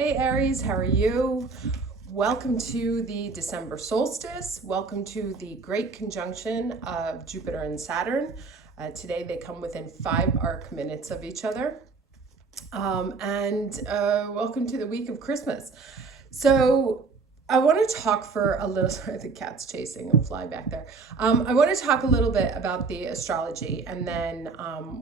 Hey Aries, how are you? Welcome to the December solstice. Welcome to the great conjunction of Jupiter and Saturn. Today they come within 5 arc minutes of each other. Welcome to the week of Christmas. So I want to talk for a little, sorry, the cat's chasing a fly back there. I want to talk a little bit about the astrology, and then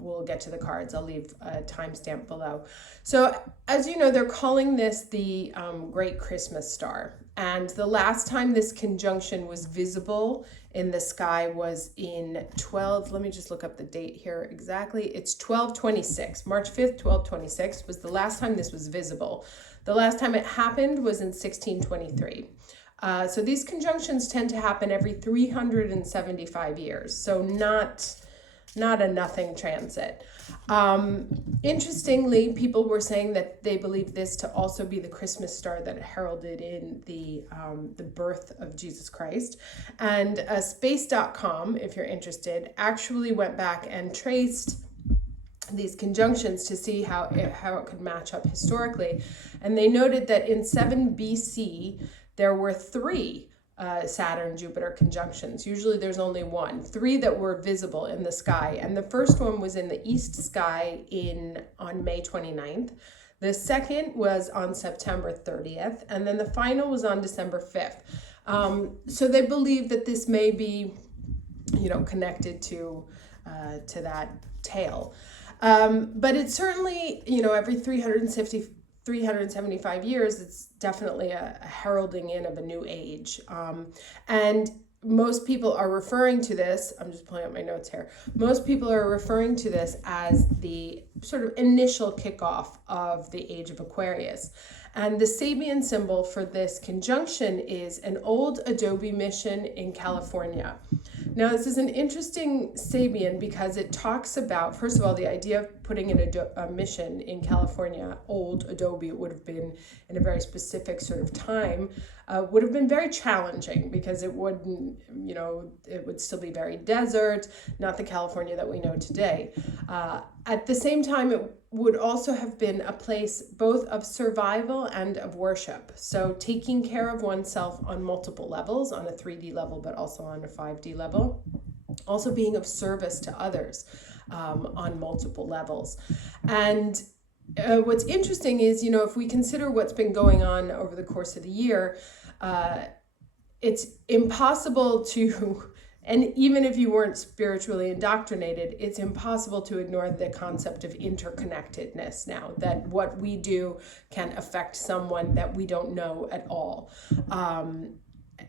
we'll get to the cards. I'll leave a timestamp below. So as you know, they're calling this the Great Christmas Star. And the last time this conjunction was visible in the sky was in let me just look up the date here exactly. It's 1226, March 5th, 1226 was the last time this was visible. The last time it happened was in 1623. So these conjunctions tend to happen every 375 years. So not a nothing transit. Interestingly, people were saying that they believe this to also be the Christmas star that heralded in the birth of Jesus Christ. And space.com, if you're interested, actually went back and traced these conjunctions to see how it could match up historically. And they noted that in 7 BC, there were 3 Saturn-Jupiter conjunctions. Usually there's only 1. 3 that were visible in the sky. And the first one was in the east sky on May 29th. The second was on September 30th. And then the final was on December 5th. So they believe that this may be, connected to that tale. But it's certainly, every 375 years, it's definitely a heralding in of a new age. And most people are referring to this, I'm just pulling up my notes here. Most people are referring to this as the sort of initial kickoff of the age of Aquarius. And the Sabian symbol for this conjunction is an old adobe mission in California. Now, this is an interesting Sabian because it talks about, first of all, the idea of putting in a mission in California, old adobe, would have been in a very specific sort of time, would have been very challenging because it wouldn't, it would still be very desert, not the California that we know today. At the same time, it would also have been a place both of survival and of worship. So taking care of oneself on multiple levels, on a 3D level, but also on a 5D level. Also being of service to others on multiple levels. And what's interesting is, if we consider what's been going on over the course of the year, it's impossible to... And even if you weren't spiritually indoctrinated, it's impossible to ignore the concept of interconnectedness now, that what we do can affect someone that we don't know at all.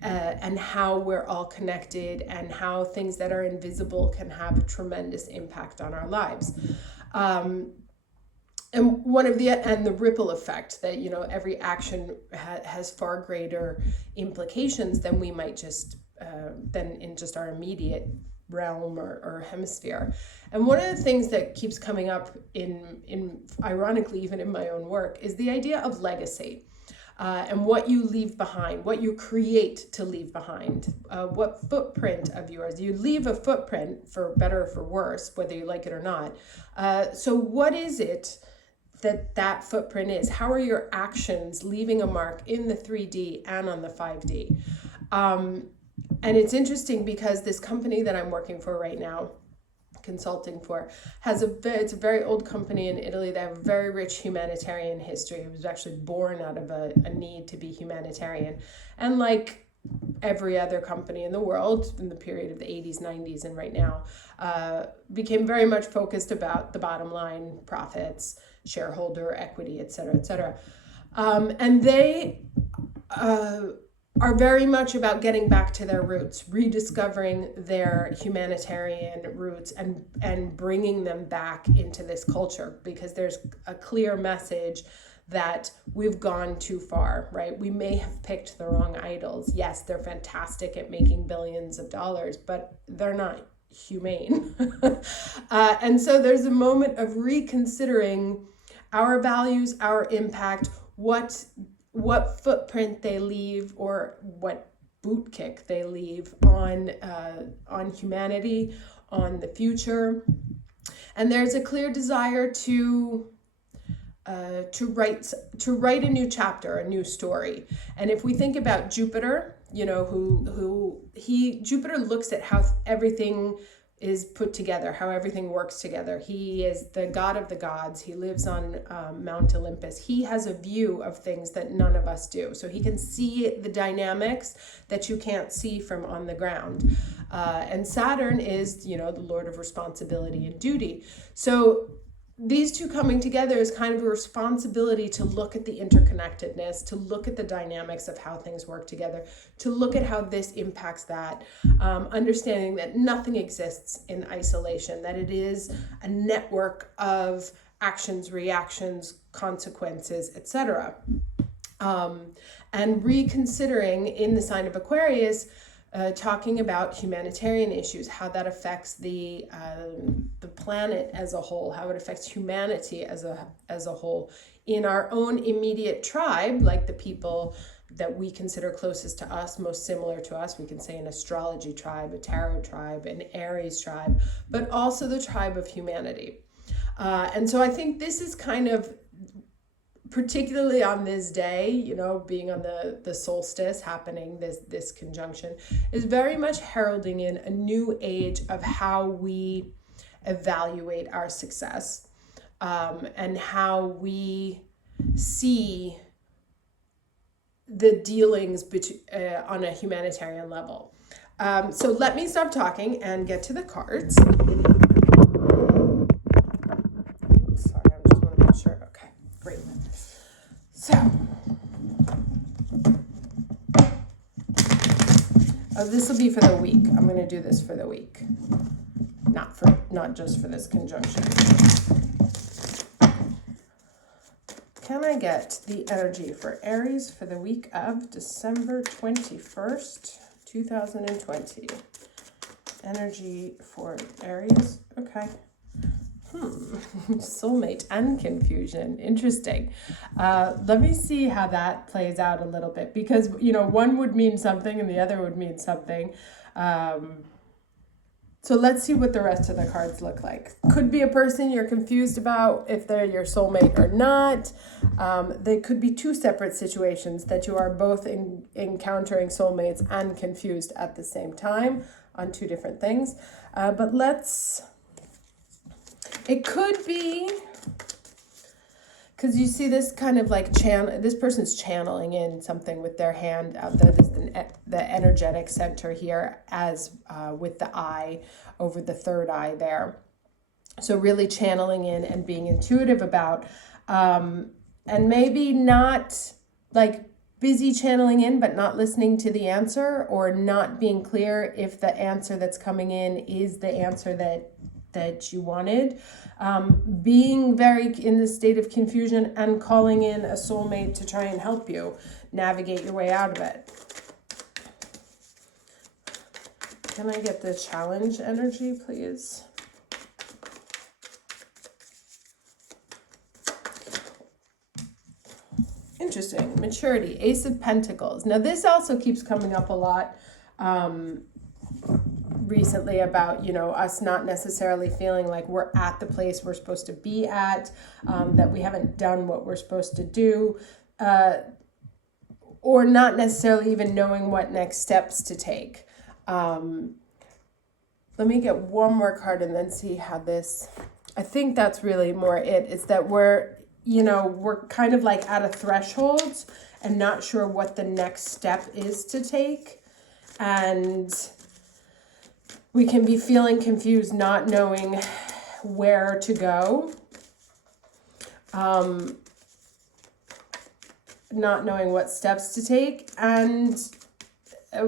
And how we're all connected and how things that are invisible can have a tremendous impact on our lives. And the ripple effect that, every action has far greater implications than we might than in just our immediate realm or hemisphere. And one of the things that keeps coming up in ironically, even in my own work, is the idea of legacy. And what you leave behind, what you create to leave behind, what footprint of yours. You leave a footprint, for better or for worse, whether you like it or not. So what is it that footprint is? How are your actions leaving a mark in the 3D and on the 5D? And it's interesting because this company that I'm working for right now, consulting for, it's a very old company in Italy. They have a very rich humanitarian history. It was actually born out of a need to be humanitarian. And like every other company in the world in the period of the 80s, 90s, and right now, became very much focused about the bottom line, profits, shareholder equity, et cetera, et cetera. And they are very much about getting back to their roots, rediscovering their humanitarian roots and bringing them back into this culture, because there's a clear message that we've gone too far, right? We may have picked the wrong idols. Yes, they're fantastic at making billions of dollars, but they're not humane. And so there's a moment of reconsidering our values, our impact, what footprint they leave, or what boot kick they leave on humanity, on the future. And there's a clear desire to to write a new chapter, a new story. And if we think about Jupiter, you know, Jupiter looks at how everything is put together, how everything works together. He is the god of the gods. He lives on Mount Olympus. He has a view of things that none of us do. So he can see the dynamics that you can't see from on the ground. And Saturn is, you know, the lord of responsibility and duty. So these two coming together is kind of a responsibility to look at the interconnectedness, to look at the dynamics of how things work together, to look at how this impacts that, understanding that nothing exists in isolation, that it is a network of actions, reactions, consequences, etc. And reconsidering in the sign of Aquarius, talking about humanitarian issues, how that affects the planet as a whole, how it affects humanity as a whole in our own immediate tribe, like the people that we consider closest to us, most similar to us. We can say an astrology tribe, a tarot tribe, an Aries tribe, but also the tribe of humanity. And so I think this is kind of, particularly on this day, you know, being on the solstice happening, this conjunction is very much heralding in a new age of how we evaluate our success, and how we see the dealings on a humanitarian level. So let me stop talking and get to the cards. Sorry, I just want to make sure. Okay, great. So, this will be for the week. I'm going to do this for the week, not just for this conjunction. Can I get the energy for Aries for the week of December 21st, 2020? Energy for Aries. Okay. Soulmate and confusion. Interesting. Let me see how that plays out a little bit, because, you know, one would mean something and the other would mean something. So let's see what the rest of the cards look like. Could be a person you're confused about if they're your soulmate or not. They could be two separate situations that you are both encountering soulmates and confused at the same time on two different things. But it could be, because you see this kind of like this person's channeling in something with their hand out there. There's the energetic center here, as with the eye over the third eye there. So really channeling in and being intuitive about, and maybe not like busy channeling in, but not listening to the answer, or not being clear if the answer that's coming in is the answer that you wanted, being very in the state of confusion and calling in a soulmate to try and help you navigate your way out of it. Can I get the challenge energy, please? Interesting. Maturity, Ace of Pentacles. Now this also keeps coming up a lot recently about, you know, us not necessarily feeling like we're at the place we're supposed to be at, that we haven't done what we're supposed to do, or not necessarily even knowing what next steps to take. Let me get one more card and then see how this, I think that's really more it, is that we're kind of like at a threshold and not sure what the next step is to take. And we can be feeling confused, not knowing where to go, not knowing what steps to take, and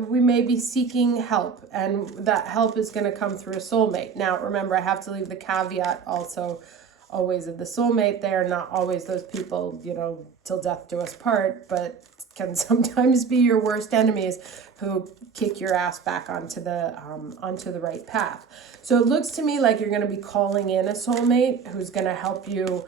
we may be seeking help, and that help is going to come through a soulmate. Now, remember, I have to leave the caveat also always of the soulmate. They are not always those people, you know, till death do us part, but can sometimes be your worst enemies who kick your ass back onto the right path. So it looks to me like you're going to be calling in a soulmate who's going to help you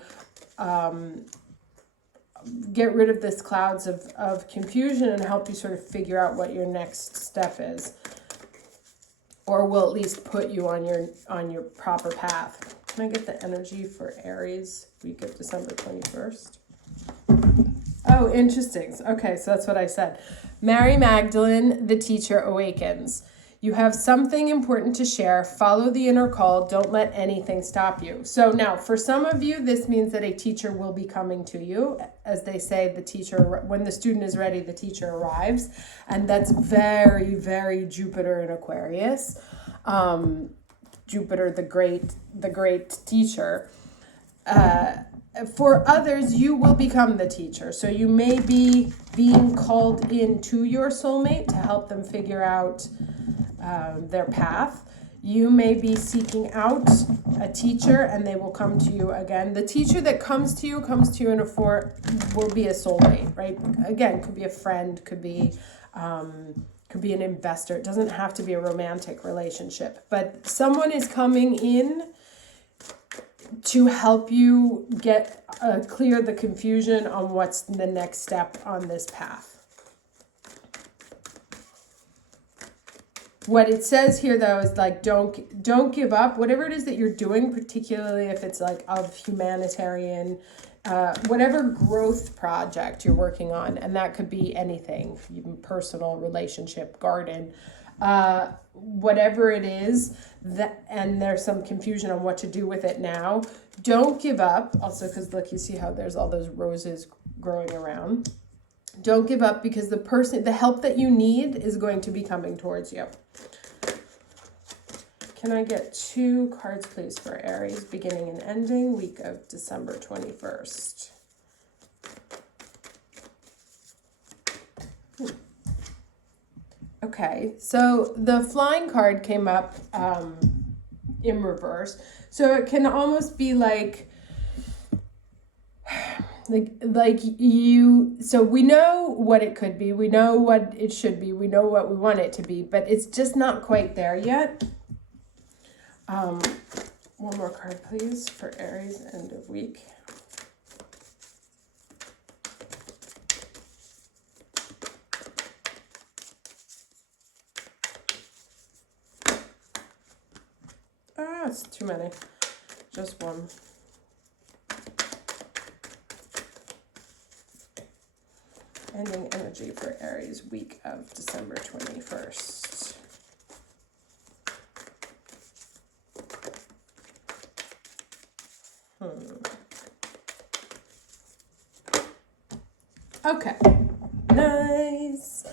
get rid of this clouds of confusion and help you sort of figure out what your next step is, or will at least put you on your proper path. Can I get the energy for Aries week of December 21st? Oh, interesting. Okay, so that's what I said. Mary Magdalene, the teacher, awakens. You have something important to share. Follow the inner call. Don't let anything stop you. So now, for some of you, this means that a teacher will be coming to you. As they say, the teacher, when the student is ready, the teacher arrives. And that's very, very Jupiter in Aquarius. Jupiter, the great teacher. For others, you will become the teacher. So you may be being called into your soulmate to help them figure out their path. You may be seeking out a teacher and they will come to you again. The teacher that comes to you in a form will be a soulmate, right? Again, could be a friend, could be an investor. It doesn't have to be a romantic relationship, but someone is coming in to help you get clear the confusion on what's the next step on this path. What it says here, though, is like, don't give up. Whatever it is that you're doing, particularly if it's like of humanitarian, whatever growth project you're working on, and that could be anything, even personal, relationship, garden, whatever it is, and there's some confusion on what to do with it now. Don't give up. Also, because look, you see how there's all those roses growing around. Don't give up, because the help that you need is going to be coming towards you. Can I get 2 cards, please, for Aries, beginning and ending, week of December 21st? Okay, so the flying card came up in reverse. So it can almost be like you, so we know what it could be, we know what it should be, we know what we want it to be, but it's just not quite there yet. One more card, please, for Aries, end of week. It's too many. Just one. Ending energy for Aries, week of December 21st. Okay, nice.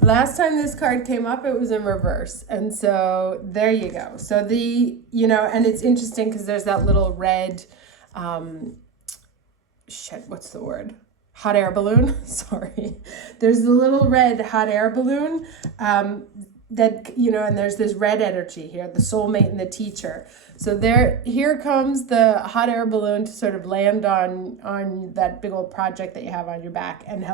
Last time this card came up, it was in reverse. And so there you go. So and it's interesting because there's that little red, what's the word? Hot air balloon. Sorry. There's the little red hot air balloon that, and there's this red energy here, the soulmate and the teacher. So here comes the hot air balloon to sort of land on that big old project that you have on your back and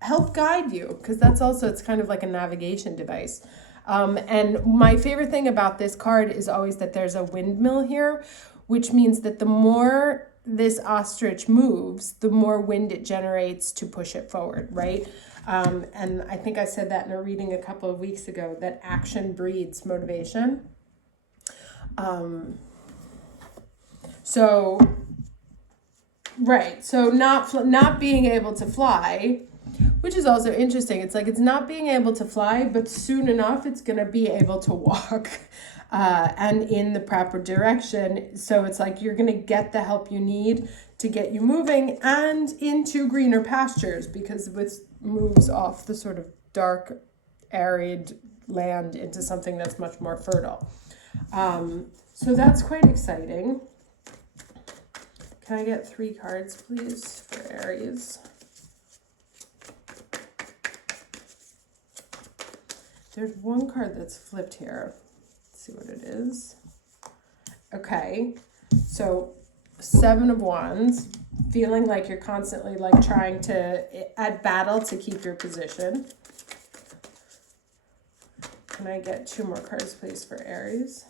help guide you, because that's also, it's kind of like a navigation device. And my favorite thing about this card is always that there's a windmill here, which means that the more this ostrich moves, the more wind it generates to push it forward, right? And I think I said that in a reading a couple of weeks ago, that action breeds motivation. So not being able to fly, which is also interesting. It's like, it's not being able to fly, but soon enough, it's going to be able to walk and in the proper direction. So it's like, you're going to get the help you need to get you moving and into greener pastures, because it moves off the sort of dark, arid land into something that's much more fertile. So that's quite exciting. Can I get 3 cards, please, for Aries? There's one card that's flipped here. Let's see what it is. Okay, so 7 of Wands, feeling like you're constantly like trying to, at battle to keep your position. Can I get 2 more cards, please, for Aries?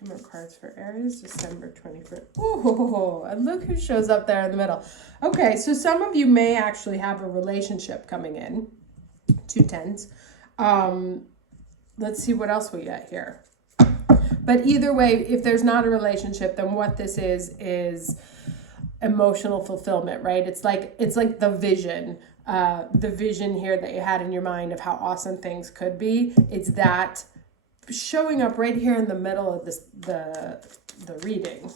Two more cards for Aries, December 21st. Oh, and look who shows up there in the middle. Okay, so some of you may actually have a relationship coming in. 2 tens. Let's see what else we get here. But either way, if there's not a relationship, then what this is emotional fulfillment, right? It's like the vision here that you had in your mind of how awesome things could be. It's that showing up right here in the middle of this the reading.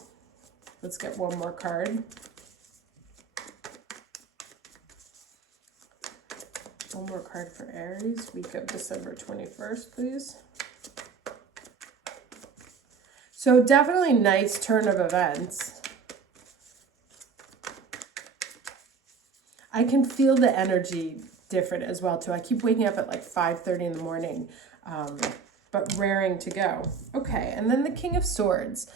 Let's get one more card. One more card for Aries, week of December 21st, please. So definitely nice turn of events. I can feel the energy different as well too. I keep waking up at like 5:30 in the morning, but raring to go. Okay, and then the King of Swords.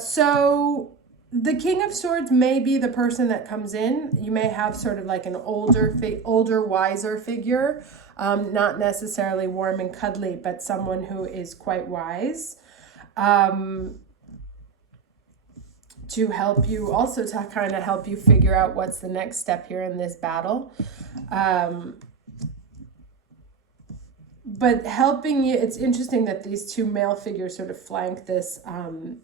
So the King of Swords may be the person that comes in. You may have sort of like an older, wiser figure, not necessarily warm and cuddly, but someone who is quite wise. To help you, also to kind of help you figure out what's the next step here in this battle. But helping you, it's interesting that these two male figures sort of flank this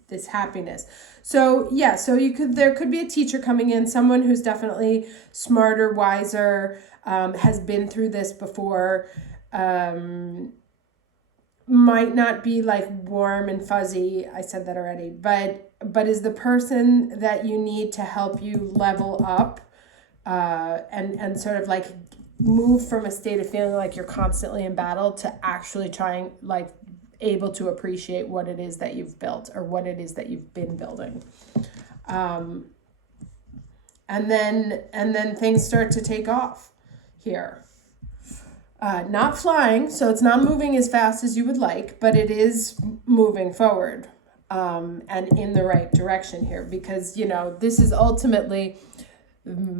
this happiness. So yeah, so there could be a teacher coming in, someone who's definitely smarter, wiser, has been through this before, might not be like warm and fuzzy, I said that already, but is the person that you need to help you level up, and sort of like move from a state of feeling like you're constantly in battle to actually trying, like, able to appreciate what it is that you've built or what it is that you've been building. And then things start to take off here. Not flying, so it's not moving as fast as you would like, but it is moving forward, and in the right direction here, because, you know, this is ultimately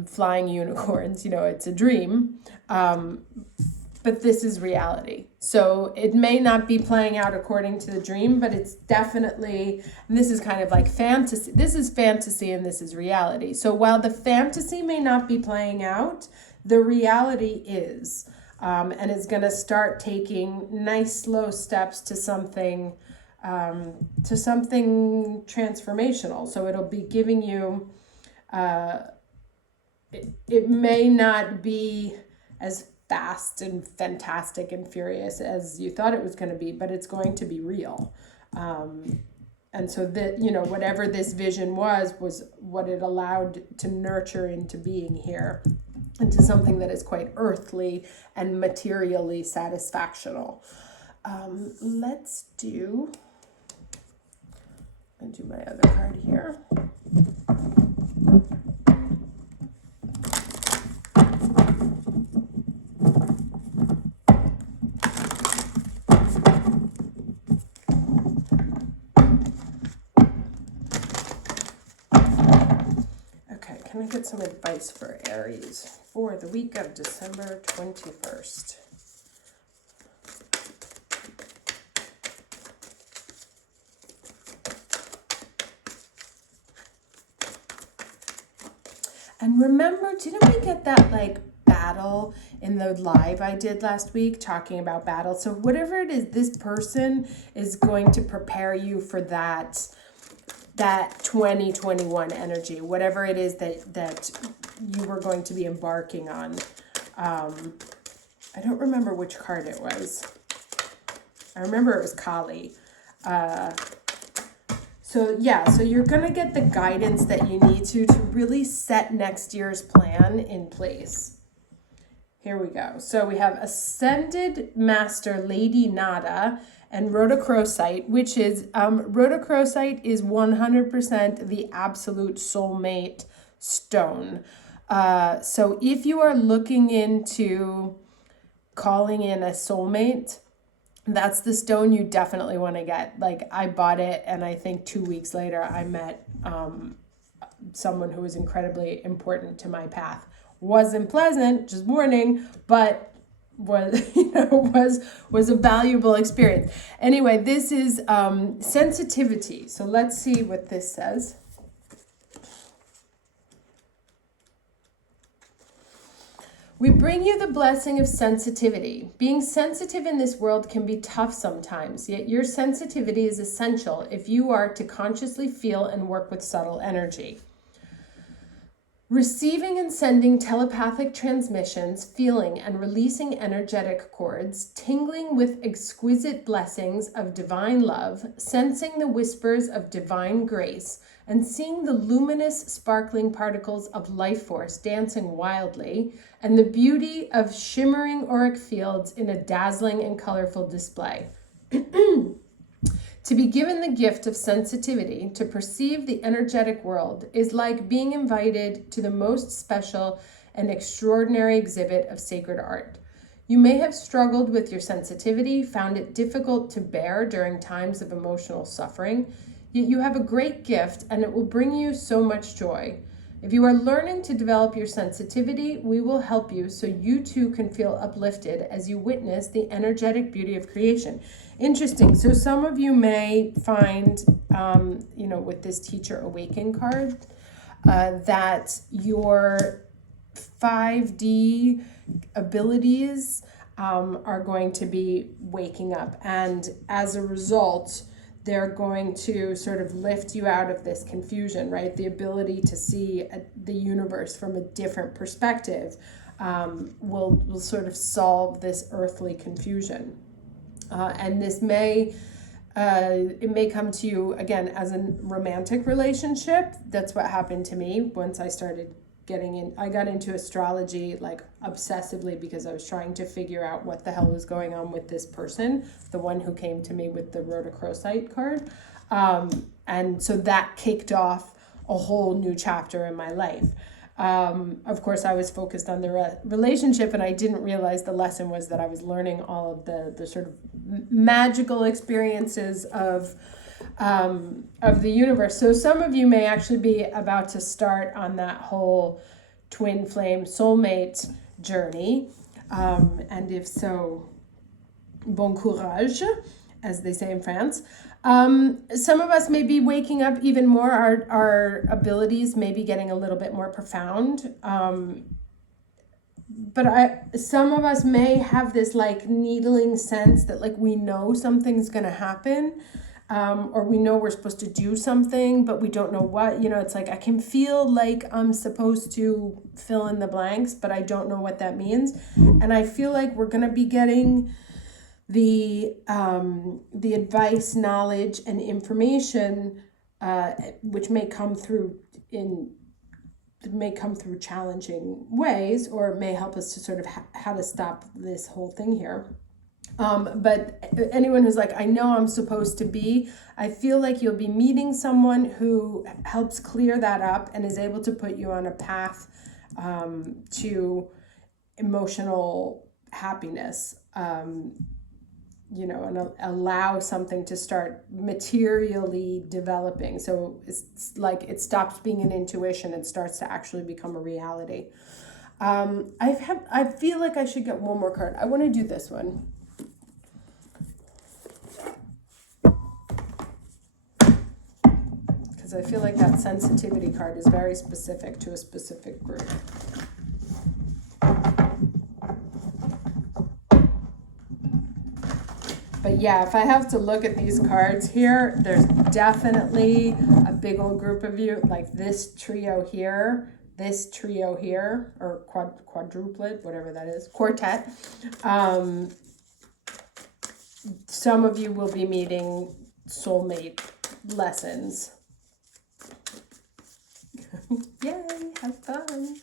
flying unicorns, you know, it's a dream, but this is reality. So it may not be playing out according to the dream, but it's definitely, and this is kind of like fantasy. This is fantasy and this is reality. So while the fantasy may not be playing out, the reality is. And it's going to start taking nice slow steps to something transformational. So it'll be giving you, it may not be as fast and fantastic and furious as you thought it was going to be, but it's going to be real. And so that, you know, whatever this vision was what it allowed to nurture into being here, into something that is quite earthly and materially satisfactional. Let's do my other card here. Can I get some advice for Aries for the week of December 21st? And remember, didn't we get that like battle in the live I did last week talking about battle? So whatever it is, this person is going to prepare you for that 2021 energy, whatever it is that you were going to be embarking on. I don't remember which card it was. I remember it was Kali. So you're going to get the guidance that you need to really set next year's plan in place. Here we go. So we have Ascended Master Lady Nada and rhodochrosite, which is, rhodochrosite is 100% the absolute soulmate stone. So if you are looking into calling in a soulmate, that's the stone you definitely want to get. Like, I bought it, and I think 2 weeks later I met someone who was incredibly important to my path. Wasn't pleasant, just warning, but was a valuable experience. Anyway, this is sensitivity. So let's see what this says. We bring you the blessing of sensitivity. Being sensitive in this world can be tough sometimes, yet your sensitivity is essential if you are to consciously feel and work with subtle energy. Receiving and sending telepathic transmissions, feeling and releasing energetic cords, tingling with exquisite blessings of divine love, sensing the whispers of divine grace, and seeing the luminous, sparkling particles of life force dancing wildly, and the beauty of shimmering auric fields in a dazzling and colorful display. To be given the gift of sensitivity to perceive the energetic world is like being invited to the most special and extraordinary exhibit of sacred art. You may have struggled with your sensitivity, found it difficult to bear during times of emotional suffering, yet you have a great gift and it will bring you so much joy. If you are learning to develop your sensitivity, we will help you so you too can feel uplifted as you witness the energetic beauty of creation. Interesting. So some of you may find, with this Teacher Awaken card, that your 5D abilities are going to be waking up. And as a result, they're going to sort of lift you out of this confusion, right? The ability to see the universe from a different perspective will sort of solve this earthly confusion. And this it may come to you, again, as a romantic relationship. That's what happened to me once I started I got into astrology like obsessively because I was trying to figure out what the hell was going on with this person, the one who came to me with the Rhodochrosite card. And so that kicked off a whole new chapter in my life. Of course, I was focused on the relationship, and I didn't realize the lesson was that I was learning all of the sort of magical experiences of the universe. So some of you may actually be about to start on that whole twin flame soulmate journey. And if so, bon courage, as they say in France. Some of us may be waking up even more. Our abilities may be getting a little bit more profound. But some of us may have this like needling sense that like we know something's going to happen. Or we know we're supposed to do something, but we don't know what. It's like I can feel like I'm supposed to fill in the blanks, but I don't know what that means. And I feel like we're going to be getting the advice, knowledge, and information, which may come through challenging ways, or may help us to sort of how to stop this whole thing here. But anyone who's like, I know I'm supposed to be, I feel like you'll be meeting someone who helps clear that up and is able to put you on a path to emotional happiness, and allow something to start materially developing. So it's like it stops being an intuition and starts to actually become a reality. I feel like I should get one more card. I want to do this one. I feel like that sensitivity card is very specific to a specific group. But yeah, if I have to look at these cards here, there's definitely a big old group of you, like this trio here, or quadruplet, whatever that is, quartet. Some of you will be meeting soulmate lessons. Yay, have fun.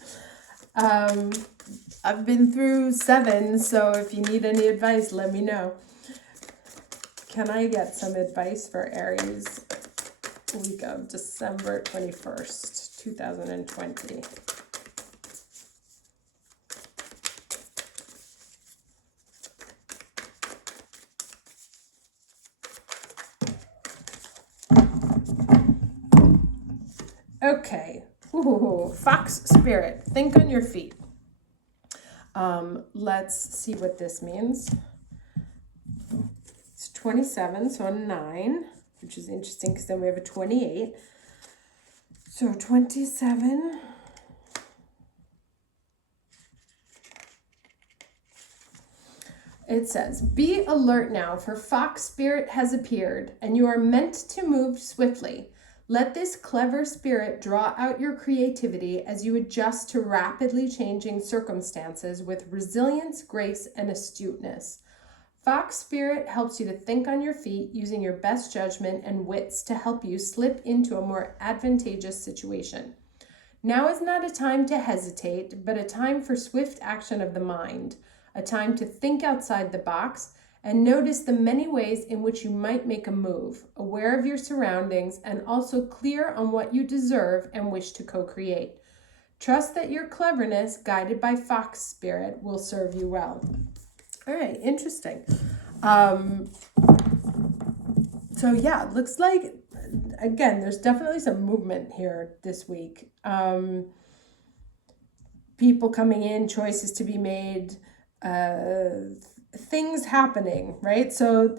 I've been through 7, so if you need any advice, let me know. Can I get some advice for Aries week of December 21st, 2020? Okay. Ooh, fox spirit, think on your feet. Let's see what this means. It's 27, so a 9, which is interesting because then we have a 28. So 27. It says, be alert now, for fox spirit has appeared, and you are meant to move swiftly. Let this clever spirit draw out your creativity as you adjust to rapidly changing circumstances with resilience, grace, and astuteness. Fox spirit helps you to think on your feet, using your best judgment and wits to help you slip into a more advantageous situation. Now is not a time to hesitate, but a time for swift action of the mind, a time to think outside the box and notice the many ways in which you might make a move, aware of your surroundings and also clear on what you deserve and wish to co-create. Trust that your cleverness, guided by fox spirit, will serve you well. All right, interesting. So yeah, it looks like, again, there's definitely some movement here this week. People coming in, choices to be made, things happening, right? So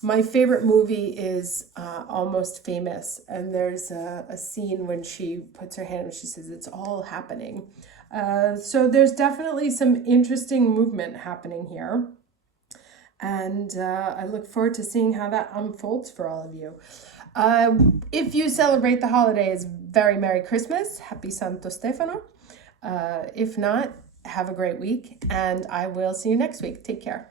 my favorite movie is Almost Famous, and there's a scene when she puts her hand and she says, it's all happening. So there's definitely some interesting movement happening here. And I look forward to seeing how that unfolds for all of you. If you celebrate the holidays, very Merry Christmas. Happy Santo Stefano. If not, have a great week, and I will see you next week. Take care.